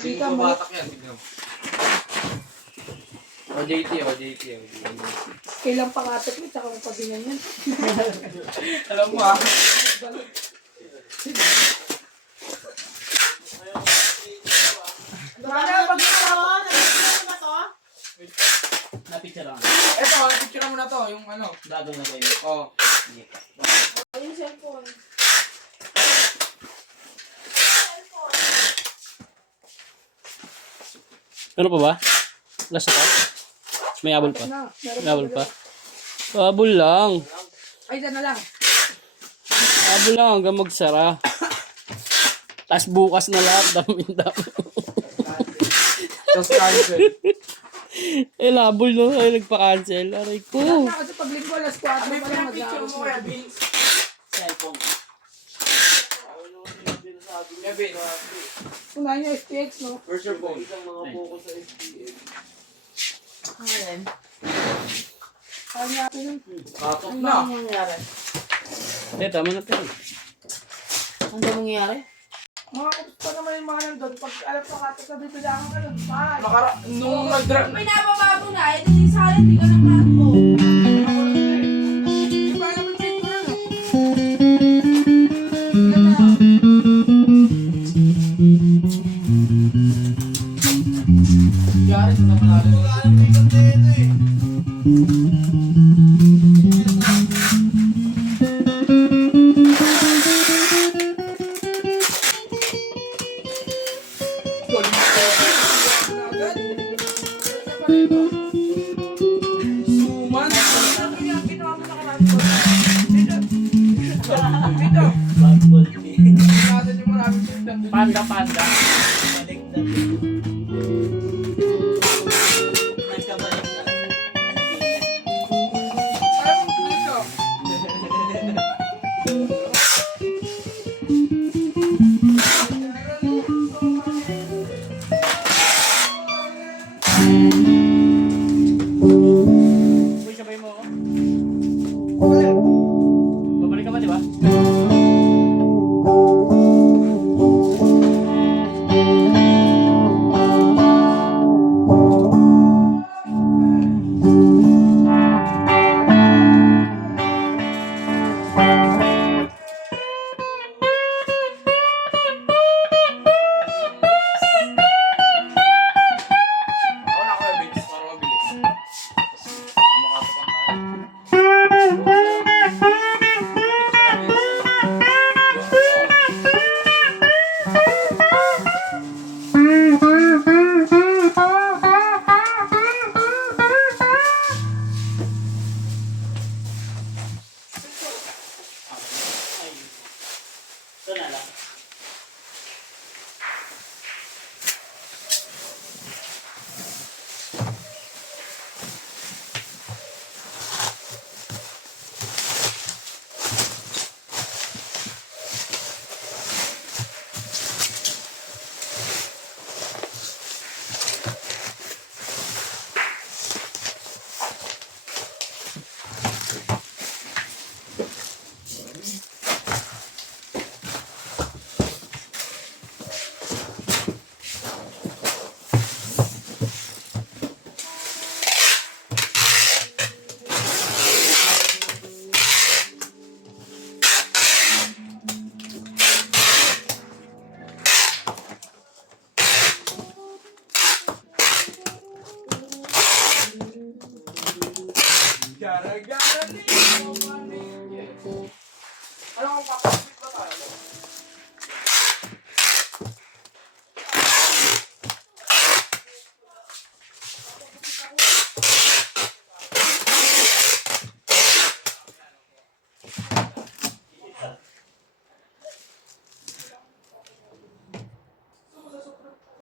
Hindi ko batak yan. OJT. Kailang pangatak mo, tsaka mong pabingan yan. Alam mo ah. Napicture ako. Eto, picture mo na to. Yung ano. Gagawin na kayo. Oo. Yung cellphone. Ano pa ba? Last na pa? May abol pa? May abol pa? Abol lang. Ay, dyan na lang. Abol lang hanggang magsara. Tapos bukas na lahat. Dami. Tapos cancel. Labol no. Ay, nagpa-cancel. Aray ko. Kasi pag linggo, alas 4 May pa lang picture mo kaya, Vince. Cellphone. Yeah, Vince. Unahin niyo SPX, no? Where's your phone? Ayan. Kaya natin yun. Katok Ano na. ang mangyayari? Tama na tayo. Ano ba mangyayari? Mga kutos pa naman yung mga nandun. Pag alam pa kato sa bibilangan ka nun. Bahay. Nung nag-drive. Pinababa mo na, ito yung sana, hindi ka na mato. Di ba alam mo yung picture nun? Yari ko na panalo. Suman. Sabi niya, ginawa mo na karami ko. Dito. Dito. Basketball team. Natin yung maraming sundan dun. Panda. Baliktad. Nagkabaliktad. Alam mo dito. Uy, sabay mo ako. Babalik ka ba, di ba? Ako na kaya, Vince. Para mabilis. Ito na lang. Gara-gara din. Ano kung